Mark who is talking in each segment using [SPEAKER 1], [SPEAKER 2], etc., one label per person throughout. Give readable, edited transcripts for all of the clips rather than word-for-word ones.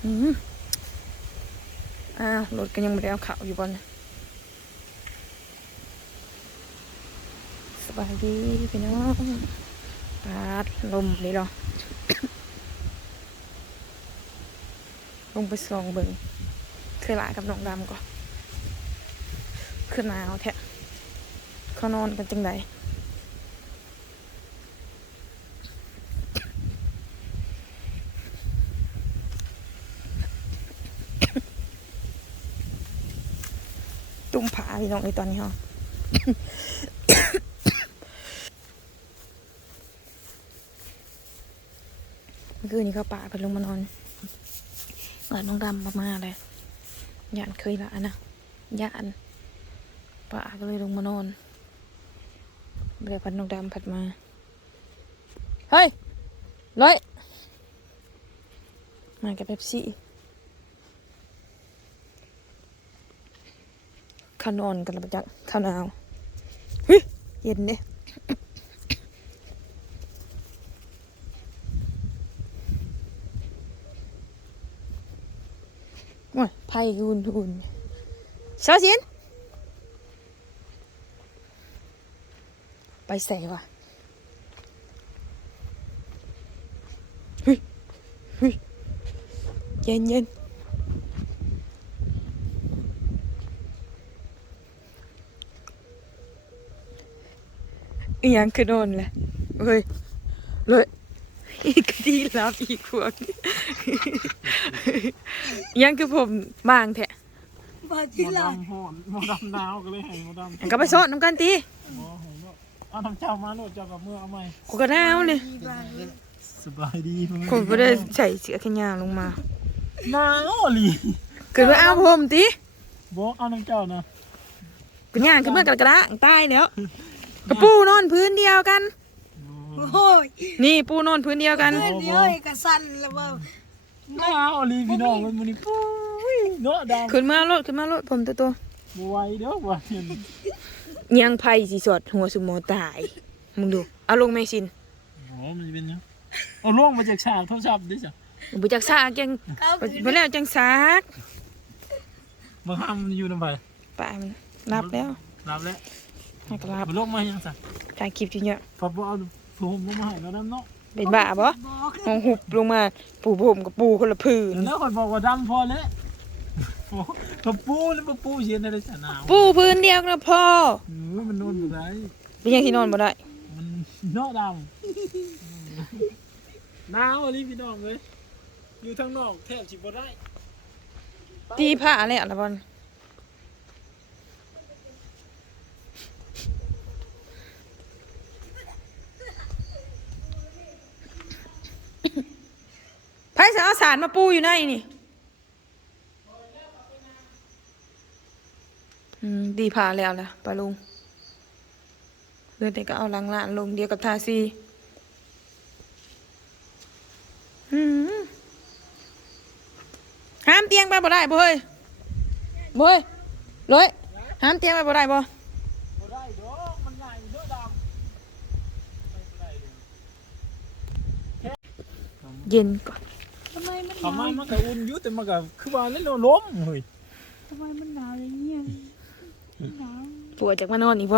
[SPEAKER 1] รถก็ยังไม่ได้เอาข่าวอยู่บนสบายดีพี่น้องปาดลมนี่หรอ ลงไปส่องเบิ่งเคยหลากับน้องดำก่อนคือหนาวแท้เขานอนกันจังไดตุ้มผาพี่น้องในตอนนี้เหรอ เมื่อคืนนี้เขาป่าเพิ่นลงมานอนน้องดำมาเลยย่านเคยละนะย่านป่าก็เลยลงมานอนเดี๋ยวพัดน้องดำพัดมาเฮ้ยเลยมากับเป๊ปซี่ข้าวนอนกันแล้วจักข้าวหนาวเฮ้ยเย็นเนี่ยว้าไพ่กุนทุนเช้าสินไปใส่ว่ะเฮ้ยเฮ้ยเย็นเย็นอีหยังคือโดนเลยเฮ้ยเลยอีกดีรับอีกพวกยังคือผมบางแท้
[SPEAKER 2] หมอดำหอนหมอดำหนาวก็เลยให้หมอดำ
[SPEAKER 1] ก็ไปซ้อนน้ำกันตี
[SPEAKER 2] เอาทำเจ้ามาโลดเจ้ากับเมื่อเอาไหม
[SPEAKER 1] กูก็หนาวเลย
[SPEAKER 2] สบายดี
[SPEAKER 1] ผมก็ได้ใส่เสื้อแขนยาวลงมา
[SPEAKER 2] หนาวลี
[SPEAKER 1] เกิดว่าเอาผมตี
[SPEAKER 2] บอกเอาน้ำเจ้านะ
[SPEAKER 1] ก็ย่างขึ้นมากระด้างใต้แล้วกระปูนอนพื้นเดียวกัน
[SPEAKER 3] โอ้ย
[SPEAKER 1] นี่ปูนอนพื้นเดียวกัน
[SPEAKER 3] เดี๋ยวไอ้กระสันแล้วว่า
[SPEAKER 2] หนาวลีพี่น้องมันนี่ปุ้ยเนาะดำ
[SPEAKER 1] ขึ้นมารถผมตัว
[SPEAKER 2] บวไหวเด้อว่าเห็น
[SPEAKER 1] ยังไพ่สีสดหัวสุโมตายมึงดูเอาลงเมชิน
[SPEAKER 2] โอ้มันเป็นยังเอาล่วงมาจากฉากโทรศัพท์ดิจ้ะ
[SPEAKER 1] บุจักซากยังไปแล้วจังซาก
[SPEAKER 2] มาห้ามมันอยู่น้ำไป
[SPEAKER 1] ป่ามันรับแล้วให้ก็รับ
[SPEAKER 2] มันลงมายังสั่ง
[SPEAKER 1] ถ่ายคลิปจริงเนี่ย
[SPEAKER 2] พอเอาผมลงมาให้เราดำเนาะ
[SPEAKER 1] เป็นบ้าบ่มองหุบลงมาปูผมกับปูคนละพื้น
[SPEAKER 2] แล้วคนบอกว่าดำพอแล้วพอปูแล้วปูเย็นอะไรจะหนาว
[SPEAKER 1] ปูพื้นเดียวนะพ่อ
[SPEAKER 2] มันนอนบ่ได้
[SPEAKER 1] เป็นยังที่นอนบ่ได้
[SPEAKER 2] มันเนาะดำหนาวอะไรพี่น้องเลยอยู่ทางนอกแทบสิบ่ได้
[SPEAKER 1] ตีผ้าอะไรอ่ะละบอลไพ่เอาสารมาปูอยู่ในนี่ดีผ่าแล้วล่ะปลาลุงเพื่อนแต่ก็เอาลังลานลงเดียวกับทาซีห้ามเตียงไปบ่ได้บ่เฮ้ยเลยห้ามเตียงไปบ่ได้บ่
[SPEAKER 2] ได้ดอกมันใหญ่เด้อด
[SPEAKER 1] ำเย็นก่อน
[SPEAKER 3] ทำไมมัน
[SPEAKER 2] หนาวมันก็อุ่นอยู่แต่มันก็คือว่าเล่นล้มเฮ้ย
[SPEAKER 3] ทำไมมันหนาวอย่างเงี้ยหนาว
[SPEAKER 1] ปวดจากมานอนอีกบ่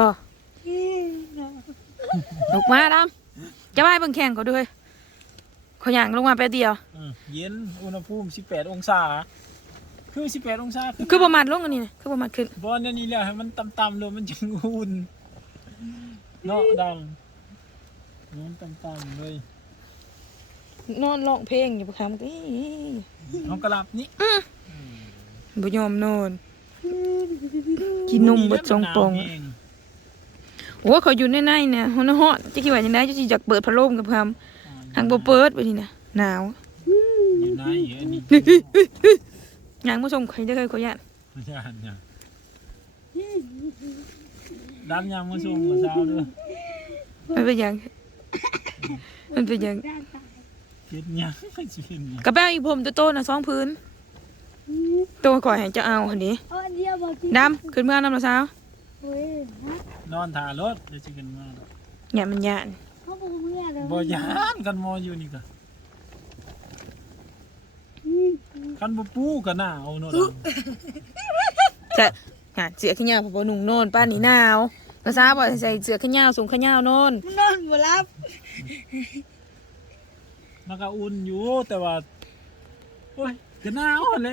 [SPEAKER 1] ลุกมาดำจะไปเบิ่งแข่งเขาด้วยเขาย่างลงมาแป๊บเดียว
[SPEAKER 2] เย็นอุณหภูมิ18องศาคือ18องศา
[SPEAKER 1] คือประมาณลงอันนี้นะคือประมาณขึ้น
[SPEAKER 2] บ่เนี่ยนี่แหละให้มันต่ำๆเลยมันจึงอุ่นเนาะดำมันต่ำๆเลย
[SPEAKER 1] นอนร้องเพลงอยู่ประคำนี่
[SPEAKER 2] เอากระลับนี่
[SPEAKER 1] บ่ยอมนอนกินนมบดจองปองโอ้เขาอยู่ในเนี่ยฮ้อนจะคิดว่าจังได๋จะสิอยากเปิดพัดลมกับคำทางบ่เปิดไปนี่นะหนาว
[SPEAKER 2] อยู่ในอันนี้
[SPEAKER 1] ยังบ่ส่งใครเด้อขอญาต
[SPEAKER 2] ดำยังมาส่งมื้อเช้าเด้อ
[SPEAKER 1] มันเป็นหยังเฮ็ดหยังกระเป๋าอีกผมโตๆน่ะ2พื้นตัวก่อยให้จะเอาหั่นดิดำขึ้นเมื่อนำละสาวน
[SPEAKER 2] อนถ่ารถเดี๋ยวสิขึ้นมา
[SPEAKER 1] เนี่ยมันย่าน
[SPEAKER 2] บ่ย่านกันมออยู่นี่ก็คันบ่ปูก็หนาวเนาะดำ
[SPEAKER 1] จะหาเสื้อขยาวพอหนุ่งโนนป้านนี่หนาวภาษาบ่ใส่เสื้อขยาวสูงขยาวโนน
[SPEAKER 3] มันนอนบ่รับ
[SPEAKER 2] มันก็อุ่นอยู่แต่ว่าโอ้ยก็หนาวอะไร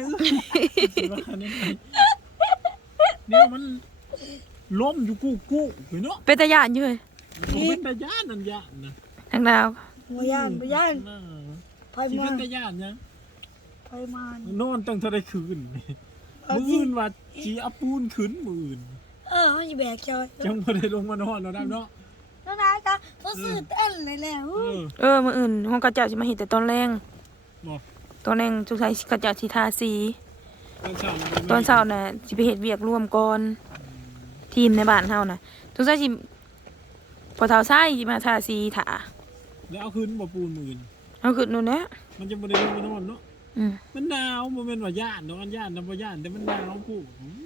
[SPEAKER 2] เนี่ยมันล้มอยู่กู้เนาะ
[SPEAKER 1] เป็นตาย่านอยู่เลย
[SPEAKER 2] เป็นตาย่านนั่นย่านนะ
[SPEAKER 1] ทางดาว
[SPEAKER 3] บ่ย่านบ่ย่านไผ
[SPEAKER 2] ชี
[SPEAKER 3] มา
[SPEAKER 2] เป็นตาย่านยัง
[SPEAKER 3] ไผมาน
[SPEAKER 2] อนตั้งเท่าไรคืน
[SPEAKER 3] เอา
[SPEAKER 2] มื้อ
[SPEAKER 3] สิ
[SPEAKER 2] อื่นว่าจีเอาปูนขึ้นมื้ออื่น
[SPEAKER 3] เออเฮาสิแบกเจ้า
[SPEAKER 2] จังบ่ได้ลงมานอนเนาะดำเนาะ
[SPEAKER 3] แล้วนะจ๊ะเขาซื้อเต้นเลยแหละ
[SPEAKER 1] มื้ออื่นห้องกระเจ้าสิมาเฮ็ดแต่ตอนแรง
[SPEAKER 2] บอก
[SPEAKER 1] ตอนแรงทุกสายกระเจ้าสิทาสี
[SPEAKER 2] ตอนเช้า
[SPEAKER 1] ตอนเช้าน่ะสิไปเฮ็ดเวียกร่วมก่อนทีมในบ้านเฮาน่ะทุกสายสิพอเฒ่าซ้ายสิมาทาสีถา
[SPEAKER 2] แล้วเอาขึ้นบ่ปูนมื้ออื่น
[SPEAKER 1] เอาขึ้นนู่นแหละ
[SPEAKER 2] มันจะบ่ได้ลงมานอนเนาะ
[SPEAKER 1] อืม
[SPEAKER 2] มันหนาวบ่แม่นว่าย่านเนาะอันย่านนำบ่ย่านแต่มันหนาวปู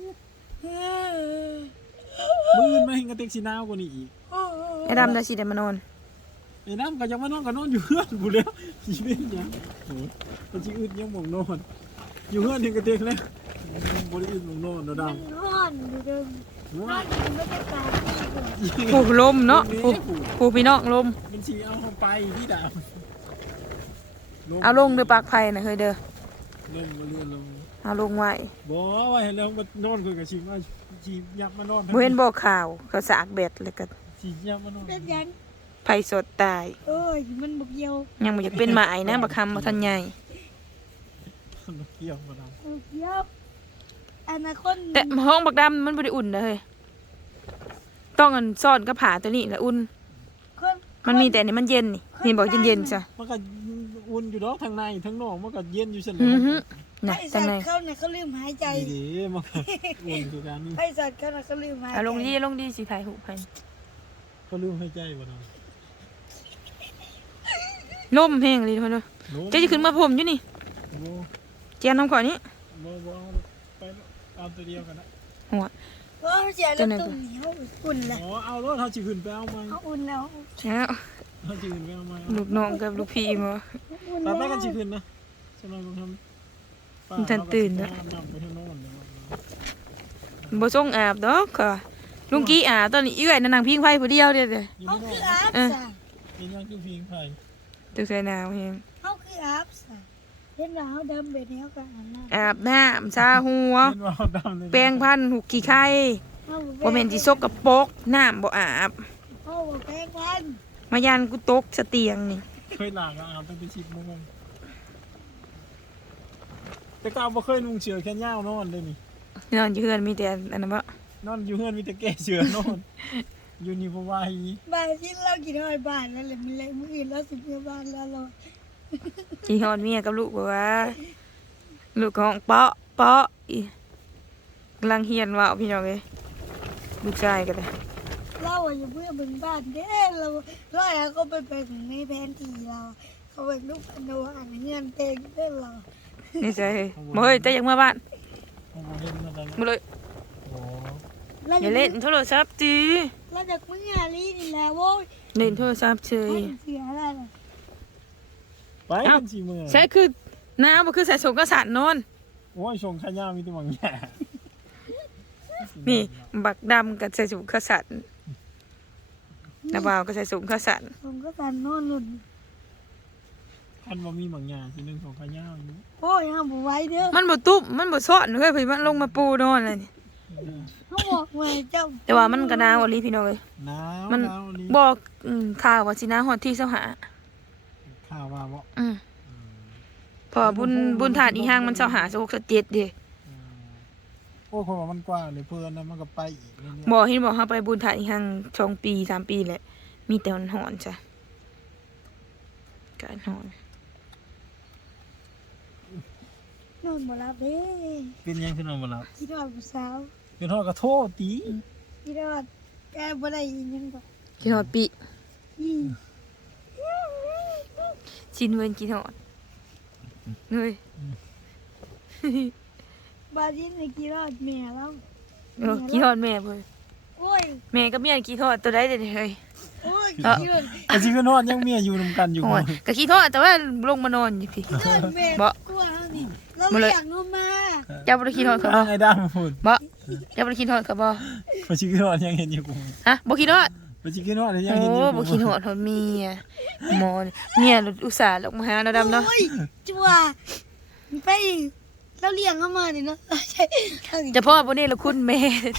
[SPEAKER 2] มื้ออื่นมาเห็นกระเตกสิหนาวกว่านี้อีก
[SPEAKER 1] ไอ้ดำได้สิได้มานอน
[SPEAKER 2] ไอ้น้ำก็ยังมานอนก็นอนอยู่เฮือนผู้แล้วสิเป็นหยังโหมันสิอึดยังหม่องนอน อยู่เฮือนเห็นกระเตกแล้วบ่ได้อึดหม่องนอนเนาะดำ
[SPEAKER 3] มันร้อนอยู่เดิมร้อนอยู่ไม่ได้ตาย
[SPEAKER 1] ผู้ลมเนาะผู้พี่น้องลม
[SPEAKER 2] มันสิเอาเข้าไปที่ดำ
[SPEAKER 1] เอาลงเด้อปากไผ่น่ะเฮ้ยเด้อ
[SPEAKER 2] ลงมาเลื่อนลง
[SPEAKER 1] เอาลงไว้
[SPEAKER 2] บ่ว่าเห็นแล้วมานอนคุยกับชิมาชียับมานอน
[SPEAKER 1] บ่เห็นบ่ข่าวเขาสากแบดแล้วก็
[SPEAKER 2] ชียับมานอน
[SPEAKER 3] เป็นยัง
[SPEAKER 1] ไผ่สดตาย
[SPEAKER 3] โอ้ยมันบกเยียว
[SPEAKER 1] ยังบ่อยากเป็นหมายนะบักคำบ่ทันใหญ่
[SPEAKER 2] เกี่ยวมาด
[SPEAKER 3] บกเยียวอนาคต
[SPEAKER 1] แต่ห้องบักดำมันบ่ได้อุ่นนะเฮ้ยต้องอันซ่อนกับผาตัวนี้แหละอุ่น
[SPEAKER 3] คน
[SPEAKER 1] มันมีแต่อันนี่มันเย็นนี่เห็นบอกเย็นๆจ้ะ
[SPEAKER 2] มันก็อุ่นอยู่ดอกทางในทั้งนอกมันก็เย็นอยู่เช่นเล
[SPEAKER 1] อื
[SPEAKER 2] ย
[SPEAKER 1] อฮึน่ะ
[SPEAKER 3] ไอ้
[SPEAKER 1] จั
[SPEAKER 3] สั
[SPEAKER 1] ง
[SPEAKER 3] ต
[SPEAKER 1] ได๋
[SPEAKER 3] ว์เขาเนี่ยเขาลืมหายใจ
[SPEAKER 2] ดีมันก็อุ่นคือการนี้
[SPEAKER 3] ไอ้สัตว์เขาเนี่ยเขาลืมหายใจ
[SPEAKER 1] เอาลงดีสิถ่ายรูปให้
[SPEAKER 2] ก็ลืมให้ใจบ่เนาะ
[SPEAKER 1] ลมแห้งเลยเพิ่นเด้อเจะสิขึ้นมาผมอยู่นี่
[SPEAKER 2] บ่
[SPEAKER 1] เจียนน้ำขอนี้
[SPEAKER 2] บ่ไปเอาตัวเดียวกันนะ
[SPEAKER 1] หัว
[SPEAKER 3] เพราะเขาเสียแล้วตุ่มเหนียวอุ่นเลย
[SPEAKER 2] อ๋อเอารถเฮาสิขึ้นไปเอามา
[SPEAKER 3] เขาอุ่นแล้ว
[SPEAKER 1] แล้ว
[SPEAKER 2] เฮาสิขึ้นไปเอามา
[SPEAKER 1] ลูกน้องกับลูกพี่มา
[SPEAKER 3] อุ่น
[SPEAKER 2] ไป
[SPEAKER 3] แล้ว
[SPEAKER 2] ไปกันสิขึ้นนะสำหรับผมทำ
[SPEAKER 1] มันทันตื่นนะ
[SPEAKER 2] นำไปทางโน้นเดี๋ยว
[SPEAKER 1] บ่ส่งอาบดอกค่ะลุงกี้อาบตอนนี้เอื้อยนั่งพิงไฟผู้เดียวเด้อ
[SPEAKER 2] อยู่
[SPEAKER 3] เขา
[SPEAKER 2] ไม่
[SPEAKER 3] คือ
[SPEAKER 2] ได้
[SPEAKER 3] อาบซะ
[SPEAKER 2] กินยังคือพิงไผ่
[SPEAKER 1] ตึกใส่หนาวแฮง
[SPEAKER 3] เขาคืออาบซะเห็นว่าเขาดำแบบนี้เขาก็อาบน้ำ
[SPEAKER 1] อาบน้ำซาหัว
[SPEAKER 2] เป็นว่าดำเลย
[SPEAKER 1] แปรงพันหุกขี้ไข่
[SPEAKER 3] เขา
[SPEAKER 1] บ่แม่นสิซกกระปรกน้ำบ่อาบ
[SPEAKER 3] เขาบอกแป้งพัน
[SPEAKER 1] มายันกูตกสเตียงนี่
[SPEAKER 2] เคยหลากอาบตั้งแต่10 โมงแต่ก็เอาบ่เคยนุ่งเสื้อแขนยาวนอนเลยนี่
[SPEAKER 1] นอนอยู่เฮือนมีแต่อันนั้นบ่
[SPEAKER 2] นอนอยู่เฮือนมีแต่แก้เสื้อนอนอยู่นี่บ่ไหว
[SPEAKER 3] บ้านที่เรากินหอยบ้านนั่นแหละมันเลยมื้ออื่นเราสิเมียบ้านแล้วเรา
[SPEAKER 1] สิฮอดเมียกับลูกบ่ว่าลูกของเปาะเปาะอีกำลังเฮียนว่าวพี่น้องเอ้ยลูกชายก็ได้
[SPEAKER 3] เราอะอยู่เพื่อเบิ่งบ้านเด้เราอยากเขาไปเบิ่งในแผนที่เราเขาเบิ่งลูกกันว่าอันเงินเต็งเด้อเรา
[SPEAKER 1] นี่ใจบ่เฮ้ยแต่อยากมาบ้าน
[SPEAKER 2] เอาบ่เห็นอะไร
[SPEAKER 1] บ่เลย
[SPEAKER 2] โอ้
[SPEAKER 1] อย่าเล่นโทรศัพท์ติ
[SPEAKER 3] เราจากเมื่อลีนี่แหละโว้ย
[SPEAKER 1] เล่นโทรศัพท์เฉย
[SPEAKER 3] เสียอะไรล่ะ
[SPEAKER 2] ไปกันสิมื้อ
[SPEAKER 1] ใช่คือหนาวบ่คือใส่สงกระสานนอน
[SPEAKER 2] โอ้ยชงขายาวมีแต่หวังแย่
[SPEAKER 1] นี่บักดำกับใส่สงกระสานนาบ่าวก็ใส่สงกระสาน
[SPEAKER 3] ผมก็ตันนอนหลุด
[SPEAKER 2] คันบ่มีหวังแย่สินึงชงขายาวอยู่
[SPEAKER 3] โอ้ยห้ามบ่ไหว้เด้อ
[SPEAKER 1] มันบ่ตุ๊บมันบ่ซ่อนเฮ้ยเพิ่นมันลงมาปูนอนเลยนี่
[SPEAKER 3] เขาบอกไว้เจ้า
[SPEAKER 1] แต่ว่ามันก็หนาวอีหลีพี่น้องเอ้ย
[SPEAKER 2] หนาว
[SPEAKER 1] มัน
[SPEAKER 2] หนาวนี่
[SPEAKER 1] บอกข่าวว่าสิหนาวฮอดที่25
[SPEAKER 2] ข่าวว่าบ่
[SPEAKER 1] เพอบุญฐานอีห้างมัน25 26 27เด้
[SPEAKER 2] โอ้คนว่ามันกว้างเลยเพิ่นนะมันก็ไปอีกเรื่อย
[SPEAKER 1] บ่เห็นบอกเฮาไปบุญฐานอีห้าง2 ปี3 ปีแหละมีแต่มันร้อนจ้ะการร้อน
[SPEAKER 3] นอนบ่หลับเด้
[SPEAKER 2] ๆเป็นยังขึ้นมาบ่ล่ะ
[SPEAKER 3] คิดว่าผู้สาว
[SPEAKER 2] เป็นฮอดก็โทษติ
[SPEAKER 3] คิดว่าแกบ่ได้ยินหยังดอก
[SPEAKER 1] กินฮอดปี
[SPEAKER 3] อืม
[SPEAKER 1] ชินเวินกินฮอดเฮ้ย
[SPEAKER 3] บาดนี้ในคิดว่าแม่เรา
[SPEAKER 1] กินฮอดแม่เพิ่น
[SPEAKER 3] โอ้ย
[SPEAKER 1] แม่กับเมียกินฮอดตัวใดเด้อเฮ้ย
[SPEAKER 3] โอ้ย
[SPEAKER 1] เอ้า
[SPEAKER 3] คิดว่า
[SPEAKER 2] แต่สิขึ้นฮอดยังเมียอยู่นํกันอยู่
[SPEAKER 1] โอ้ยก็ขี้ทอดแต่ว่าลงมานอนอยู่พี่
[SPEAKER 3] คิดว่าแม่
[SPEAKER 1] บ่
[SPEAKER 3] กลัวเฮานี่เราเลี้ยงนมมา
[SPEAKER 1] เจ้าบ่ได้คิดฮอดเขา
[SPEAKER 2] อ้า
[SPEAKER 1] บ่
[SPEAKER 2] งไอ้ดำพูด
[SPEAKER 1] บ่เจ้าบ่ได้คิดฮอดเขาบ่
[SPEAKER 2] มาชิคกี้พายยังเห็นอยู่กู
[SPEAKER 1] ฮะบ่คิดฮอด
[SPEAKER 2] มาชิคกี้พายยัง
[SPEAKER 1] โอ้
[SPEAKER 2] เห็นอยู่
[SPEAKER 1] บ่คิดฮอดเมียหมอนี่เมียอุตส่าห์ลงมาหาเนาะดำเนาะ
[SPEAKER 3] โอ้ยจัวไปเราเลี้ยงเขามานี่เนาะใช่
[SPEAKER 1] เฉพาะบ่นี่ละคุณแม่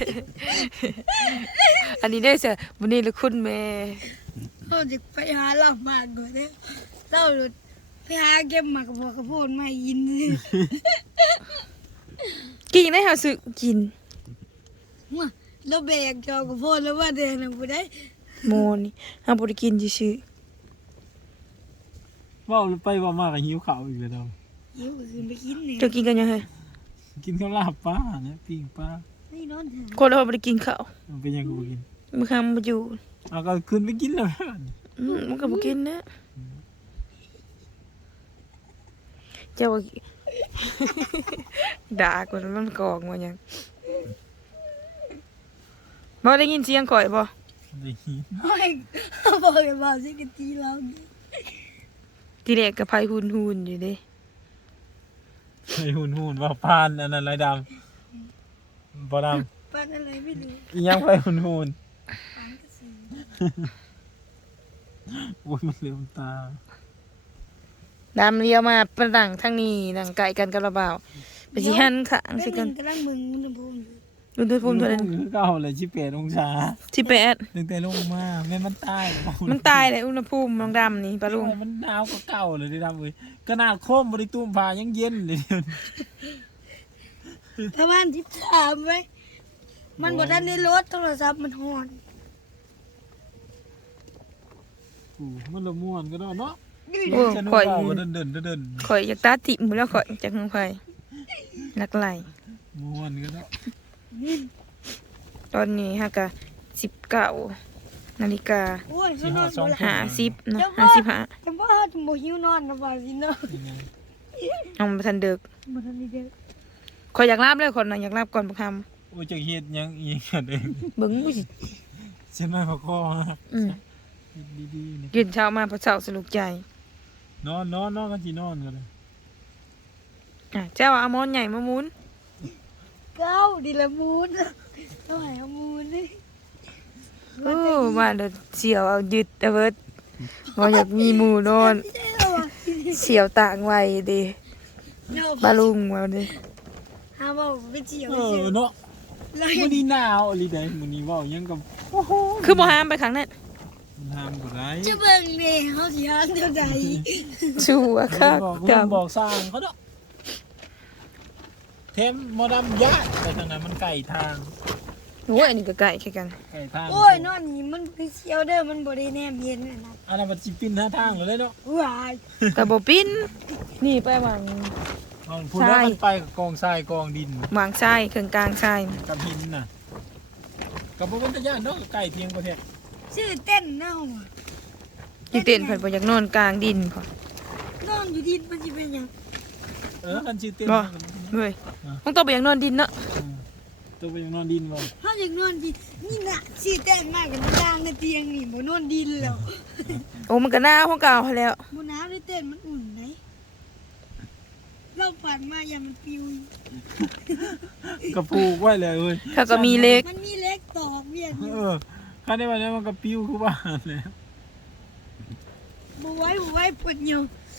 [SPEAKER 1] อันนี้ได้เสียบ่นี่ละคุณแม่
[SPEAKER 3] เขาจะไปหาเรามากกว่าเนี่ยเราไปหาเก็บหมากกระบอกกระโพดมายิน
[SPEAKER 1] กินยังได้เฮาซื้อกิน
[SPEAKER 3] แล้วแบกจอกระโพดแล้วว่าเดินนะผู้ใด
[SPEAKER 1] โมนี่เฮาบ่ได้กินซื่อ
[SPEAKER 2] ว่าไปว่ามากกับหิวข้าวอีกเลยด
[SPEAKER 3] หิวคืนไปกินเนี่ย
[SPEAKER 1] ๆเจ้ากินกันยังไง
[SPEAKER 2] ำกินข้าวลาบปลาเนี่ยปิ้งปลา
[SPEAKER 3] ไม่นอนเถอะ
[SPEAKER 1] คนเราบ่ได้กินข้าว
[SPEAKER 2] มันเป็นยังกูกิน
[SPEAKER 1] มื้อค่ำบ่อยู่
[SPEAKER 2] เอาก็ขึ้นไปกินแล้ว
[SPEAKER 1] มันก็บ่กินนะเจ้าว่า ด่ากูมันกอกมาหยังบ่ได้ยินเสียงข่อยบ่
[SPEAKER 2] ได้หิว
[SPEAKER 3] โอ้ยเขาบอกกันว่าสิกันตีเราเนี่ย
[SPEAKER 1] ทีแรกก็ไผหุ่นๆอยู่เด้
[SPEAKER 2] ไอ้หุ่นว่าพานอันนั้นไรดำบ่ด
[SPEAKER 3] ปั้นอะไรไม่รู้
[SPEAKER 2] ำอีหยังไปหุ่น
[SPEAKER 3] ปั้นกระสือ
[SPEAKER 2] โอ้ยมันเหลือมตา
[SPEAKER 1] ดามเลี้ยวมาประดังทางนี้ดังไกลกันกับระบ่าวไปสิหันข้าง
[SPEAKER 3] แม่
[SPEAKER 1] สิกัน
[SPEAKER 3] มึงกำลังมึงอุณหภูมิอยู่
[SPEAKER 1] อุณหภูมิเท่านั้น
[SPEAKER 2] คือเก่าเลย18องศา
[SPEAKER 1] 18
[SPEAKER 2] ตั้งแต่ลงมาแม่มันตายแล้ว
[SPEAKER 1] มันตายเลยอุณหภูมิน้องดำนี่ปะลุง
[SPEAKER 2] มันหนาวก็เก่าเลยที่ทำเลยขนาดโคมบริตุ้มผ้ายังเย็นเลยเดี๋ยวนี้
[SPEAKER 3] ประมาณ13ไว้มันบอกท่านในรถโทรศัพท์มันหอน
[SPEAKER 2] อู้มันละม่วนก็ได้เนาะ
[SPEAKER 1] โอ้
[SPEAKER 2] ฉัน
[SPEAKER 1] ข่อย
[SPEAKER 2] เบาๆเดิน
[SPEAKER 1] ข่อยอยากตาติ่มแล้วข่อยจากของข่อยนักไหล
[SPEAKER 2] ม่วนก็ได้
[SPEAKER 1] ตอนนี้ฮะกะ19 นาฬิกา
[SPEAKER 3] โอ้ยเขานอนบ่หลับ
[SPEAKER 1] 50เนาะ55
[SPEAKER 3] จะว่าจะโมหิวนอนนะว่าสิเนาะ
[SPEAKER 2] ยังไง
[SPEAKER 1] เอามาทันเดึก
[SPEAKER 3] บ่ทันได้เด้อ
[SPEAKER 1] ข่อยอยากลาบเลยคนน่ะอยากลาบก่อนบ่ค่
[SPEAKER 2] โอ้ยจะเฮ็ดยังอีกกันเอง
[SPEAKER 1] ำเบิ่งบ่สิ
[SPEAKER 2] เช่นไม่พอคอฮะ
[SPEAKER 1] อืม
[SPEAKER 2] เฮ็ดดีๆนี่
[SPEAKER 1] ตื่นเช้ามาพอเช้าสรุปใจ
[SPEAKER 2] นอนกันสินอนกันเลย
[SPEAKER 1] อ่ะเจ้าเอาหมอนใหญ่มาหมุน
[SPEAKER 3] เก้าดิละมูนเอาให้เอามูนนี่
[SPEAKER 1] โอ้มาเด้อเสียวเอายึดเอาเบิดบ่อยากมีหมู่นอน
[SPEAKER 3] ไม่ได้หรอวะ
[SPEAKER 1] เสียวต่างวัยดิ
[SPEAKER 3] เนาะ
[SPEAKER 1] บาลุงมาดิ
[SPEAKER 3] หาบอกไปเจียว
[SPEAKER 2] เอ
[SPEAKER 3] ไปเจียว
[SPEAKER 2] อเนาะ
[SPEAKER 3] แล้ว
[SPEAKER 2] มื้อนี้หนาวอีหลีได้มื้อนี้เว้ายังกับโอ้โห
[SPEAKER 1] คือบ่ห้ามไปครั้งนั้น
[SPEAKER 2] มันห้ามบ่ได้
[SPEAKER 3] จะเบิ่งเลยเขาสิหาเท่าใด
[SPEAKER 1] ชัวร์ค่ะ
[SPEAKER 2] บอก
[SPEAKER 1] จ
[SPEAKER 2] บอกสร้างเขาเนาะเทมหมอดำยากไปทางนั้นมันไกลทาง
[SPEAKER 1] ำโอ้ยอันนี้ก็ไก่แค่กัน
[SPEAKER 2] ไกลทาง
[SPEAKER 3] โอ้ยนอนนี่มันไปเจียวเด้อมันบ่ได้แนมเย็นน่ะนะ
[SPEAKER 2] อันนั้นมันสิปินหน้าทางเลยเนาะ
[SPEAKER 3] ว้าย
[SPEAKER 1] กระบปิ้นนี่ไปวาง
[SPEAKER 2] เอาพูดแล้วมันไปกับกองทรายกองดิน
[SPEAKER 1] วางทรายเครื่องกลางทราย
[SPEAKER 2] กับหินน่ะกับบ่เป็นตะย่านเนาะไก่เทียงประเทศ
[SPEAKER 3] ชื่อเต้นเนาะ
[SPEAKER 1] ที่เต้นเพิ่นบ่อยากนอนกลางดินพอน
[SPEAKER 3] อนอยู่ดินมันสิเป็นหยัง
[SPEAKER 2] มันชื่อเต้น
[SPEAKER 1] เฮ้ยต้องต้องไปอยากนอนดินเนาะ
[SPEAKER 2] ตัวไปยังนอนดินบ่
[SPEAKER 3] เฮาอยากนอนดินนี่น่ะชื่อเต้นมากกันกลางในเตียงนี่บ่นอนดินแล้ว
[SPEAKER 1] โอ้มันก็หนาวของเก่าหั้นแล้ว
[SPEAKER 3] บ่หนาวได้เต้นมันอุ่นไหนเราฝันมาอย่ามันปิว
[SPEAKER 2] กระปูกไว้เลยเว้ย
[SPEAKER 1] เขาก็มีเล็ก
[SPEAKER 3] มันมีเล็กตอกเวียนอยู่
[SPEAKER 2] ข้าในวันนี้มันกระปิ้วคือบ้านแล้ว
[SPEAKER 3] บ่ไหว้ปวดอยู่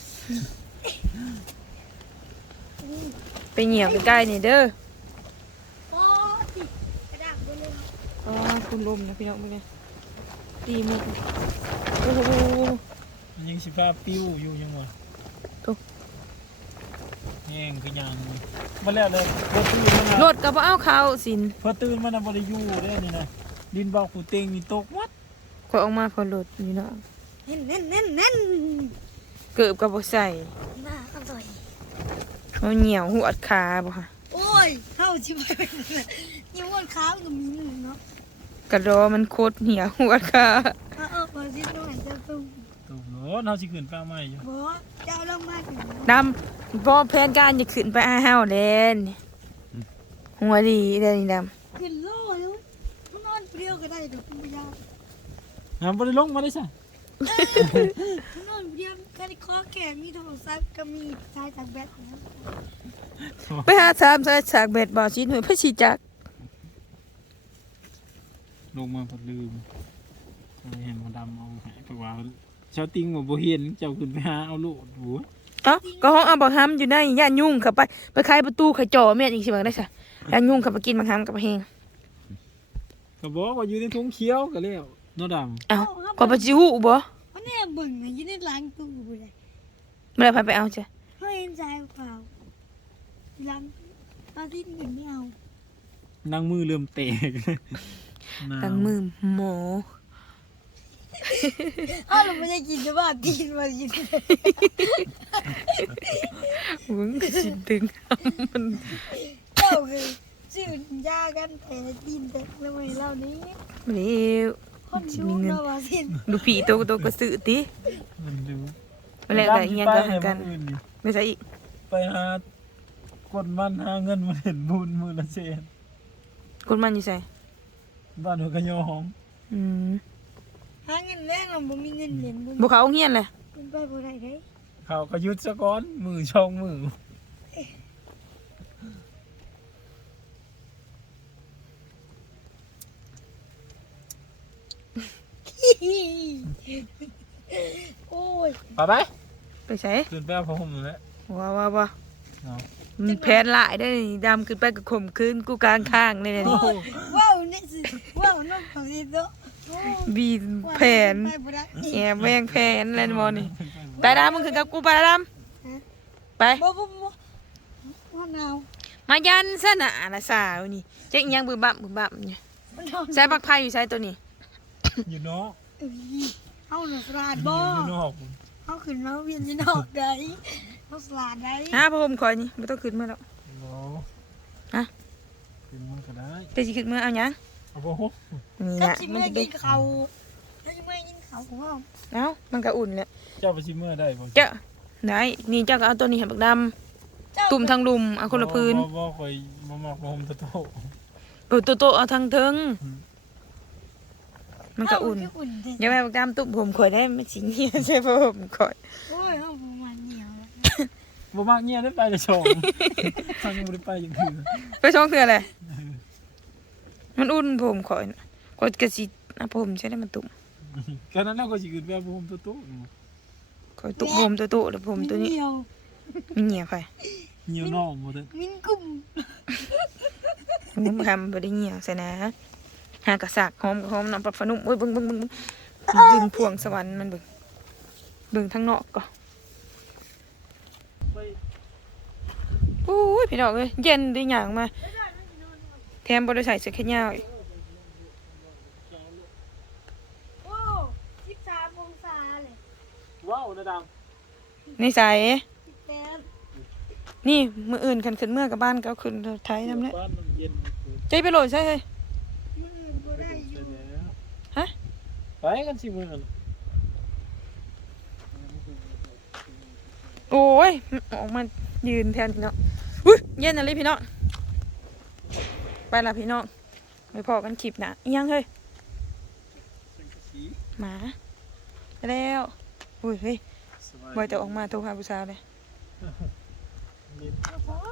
[SPEAKER 1] ไปเหยียบใกล้ๆนี่เด้อ
[SPEAKER 3] โอ้ติกระดาษบ่เลย
[SPEAKER 1] อ๋อคุณลมนะพี่น้องมื้อนี้ตีมือโอ้โห
[SPEAKER 2] มันยังสิฟ้าปิ้วอยู่ยังวะ
[SPEAKER 1] ตุ๊ก
[SPEAKER 2] แห้งคือยังมาแล้วเลยพอตื่นมัน
[SPEAKER 1] รถก็บ่เอาเข้าสิน
[SPEAKER 2] พอตื่นมันบ่ได้อยู่เด้นี่นะดินบอกกูเต็งนี่ตกวัด
[SPEAKER 1] ก็ออกมาพอรถนี่เนาะ
[SPEAKER 3] เน้น
[SPEAKER 1] เกือบก็บ่ใส่
[SPEAKER 3] น่าอร่อย
[SPEAKER 1] เอาเหนียวหัวดขาบ่ค่ะ
[SPEAKER 3] โอ้ยเข้าชิบไปเป็นนั่นน่ะนี่วนขาวกับมีหนึ่งเนาะ
[SPEAKER 1] กระดอมันโคตรเหี่ยวหัวดขา
[SPEAKER 3] พอสิน้อยจะตุ้ม
[SPEAKER 2] ตกรถเฮาสิขึ้นฟ้าใหม่อยู่
[SPEAKER 3] บ่เจ้าลงมาถึง
[SPEAKER 1] ดำพอแผนการจะขึ้นไปอาเฮาเล่นหัวดีเด้อนี่ดำ
[SPEAKER 3] ขึ้นโล่แล้วมันนอนเปรี้ยวก็ได้ดอกคุณพยา
[SPEAKER 2] บ่ได้ลงมาได้ซะ
[SPEAKER 3] นอนเดียวกันคอแขนมีโทรศัพท์ก็มีสายจากแบตนะ
[SPEAKER 1] ไปหาสามสากเบ็ดบ่ชิ้นหน่วยพระชีจัก
[SPEAKER 2] ลงมาพอลืมเห็นมาดำเอาหายไปว่าเช้าติ้งบ่เห็นเจ้าขึ้นไปหาเอาโลดหัว
[SPEAKER 1] เอ้าก็ห้องเอาบักฮัมอยู่ในย่านยุ่งเข้าไปคายประตูขจ่อแม่นอีกสิบังได้ซะย่านยุ่งเข้าไปกินบักฮัมกับบักเฮง
[SPEAKER 2] ก็บอกว่าอยู่ในทุ่งเขียวก็แล้วเนาะดำ
[SPEAKER 1] เอ้าก็บ่สิฮู้บ่
[SPEAKER 3] วันนี้เบิ่งอยู่ในล้างตู้เลย
[SPEAKER 1] บ่ได้ไปเอาจ้ะ
[SPEAKER 3] เขาเห็นใจเปล่าล้างตอนที่หนึ่งไม่เอา
[SPEAKER 2] นั่งมือเริ่มแตก
[SPEAKER 1] ตั้งมือหมอ
[SPEAKER 3] อ้าวเราไม่ได้กินจะบ้ากินมากิน
[SPEAKER 1] มึงสิดึงมัน
[SPEAKER 3] เจ้าคือชื่อยากันแต่กินแต่ทำไมเล่านี้
[SPEAKER 1] บ่ได้
[SPEAKER 3] คนชูเราว่าสิน
[SPEAKER 1] ดูผีโตก็ซื้อติ
[SPEAKER 2] มันดู
[SPEAKER 1] บ่แล้วก็อีหยังก็หากันไปใส่อีก
[SPEAKER 2] ไปหากดมันหาเงินมาเห็นบุญมือละเซน
[SPEAKER 1] คนมันอยู่ไส
[SPEAKER 2] บ้านหัวกระยอง
[SPEAKER 1] อืม
[SPEAKER 3] หาเงินแรงเราบ่มีเงินเหรียญบุญ
[SPEAKER 1] บ่เข้าโรงเรียนเลย
[SPEAKER 3] เป็นไปบ่ได้เด้
[SPEAKER 2] เขาก็ยุดซะก่อนมือช่องมือ
[SPEAKER 3] โอ้ย
[SPEAKER 2] ไป
[SPEAKER 1] ไปใส่
[SPEAKER 2] ขึ้นไปเอาผ้าห่มนั่นแหละ
[SPEAKER 1] ว้าว
[SPEAKER 2] เอา
[SPEAKER 1] มันแผนหลายได้อนี่ดำขึ้นไปก็ข่มคืนกูกลางข้างเลยนี่
[SPEAKER 3] ว้าวนี่สิว้าวน้องเขาสิโต
[SPEAKER 1] บีแผน
[SPEAKER 3] ไปบ่ได้
[SPEAKER 1] แอบแวงแผนอะไรนี่บ่นี่ไปดำมึงขึ้นกับกูไปดำไป
[SPEAKER 3] บ่ว่าหนาว
[SPEAKER 1] มายันซะหนาละสาวนี่เจ๊กยังบึ้มบั่มเนี่ย
[SPEAKER 3] มันหนาว
[SPEAKER 1] ใส่ปักไผ่อยู่ใส่ตัวนี้
[SPEAKER 2] อยู่นอก
[SPEAKER 3] เฮาน่ะสลาดบ่
[SPEAKER 2] อยู่นอก
[SPEAKER 3] เฮาขึ้นมาเวียนอยู่นอกได้เฮาสลาดได้
[SPEAKER 1] ฮะพ่อผมคอยนี่ไม่ต้องขึ้นมาแล้ว
[SPEAKER 2] โอ้
[SPEAKER 1] ฮะ
[SPEAKER 2] ขึ้นมันก็ได้
[SPEAKER 1] ไปสิขึ้นมาเอาหยัง
[SPEAKER 2] เอาผ้าห่ม
[SPEAKER 1] นี่
[SPEAKER 3] ถ้า
[SPEAKER 1] แหละ
[SPEAKER 3] สิ
[SPEAKER 1] มั
[SPEAKER 3] มื้
[SPEAKER 1] น
[SPEAKER 3] อ
[SPEAKER 1] จะ
[SPEAKER 3] กินข้าวถ้าสิมื้อกินข้าวของเฮา
[SPEAKER 1] เอ้ามันก็อุ่นแหละ
[SPEAKER 2] เจ้าไปชิมเมื่อได้บ่
[SPEAKER 1] เจ้าไหนนี่เจ้าก็เอาตัวนี้ให้บักดำตุ่มทางลุมเอาคนละพื้น
[SPEAKER 2] บ่คอยบ่มักผ้าห่มตะโต
[SPEAKER 1] โตเอาทางเทิงมันก็อุ่น
[SPEAKER 3] อุ่น
[SPEAKER 1] อย่าไปบักดำตุ่มผมข่อยได้ไม่สิเงี้ยใช่ป่ะผมข่อย
[SPEAKER 3] โอ้ยเฮาบ่มาเหนียว
[SPEAKER 2] บ่มักเงียได้ไปเลยชมทางยังบ่ได้ไปอย่างอื่น
[SPEAKER 1] ไปช่องคืออะไรมันอุ่นผมข่อยน่ะข่อยกระสิเอาผมใช่ได้มันตุ่ม
[SPEAKER 2] แค่นั้นแล้วก็สิขึ้นไปเอาผ้าห่มตะโต
[SPEAKER 1] ข่อยตุ่มผมโตแล้วผมตัวนี้
[SPEAKER 3] เหนียว
[SPEAKER 1] มีเหนียวข่อย
[SPEAKER 2] เหี่ยวนอกหมดเลย
[SPEAKER 3] มินกุ่ม
[SPEAKER 1] มันบ่ทำบ่ได้เหนียวใส่นะหากระสากหอมหอมน้ำปลาฝานุ่มโอ้ยเบิ่งดึงพวงสวรรค์มันเบิ่งทางนอกก่อนโอ้ยพี่น้องเอ้ยเย็นได้หยังมาแถมบ่ได้ใส่เสื้อแขนยาวอีก
[SPEAKER 3] โอ้13องศาเลย
[SPEAKER 2] ว้าวนะดัง
[SPEAKER 1] ในใส่
[SPEAKER 3] 18
[SPEAKER 1] นี่มื้ออื่นคันขึ้นเมื่อกับบ้านก็เอาขึ้นไทยนำแหละ
[SPEAKER 2] บ้านมันเย็น
[SPEAKER 1] ใจไปโหลดใช่เฮ้ย
[SPEAKER 3] มื้ออื่นบ่ได้อยู่
[SPEAKER 1] ฮะ
[SPEAKER 2] ไปกันสิมื้อนั้น
[SPEAKER 1] โอ้ยออกมายืนแทนพี่น้องอุ้ยเย็นอะไรพี่น้องไปละพี่น้องไปพอกันคลิปนะอิหยังเฮ้ยหมาไปแล้วอุ้ยเฮ้ยบอยจะออกมาโทรหาผู้สาวเลย
[SPEAKER 2] นี่
[SPEAKER 3] โอ้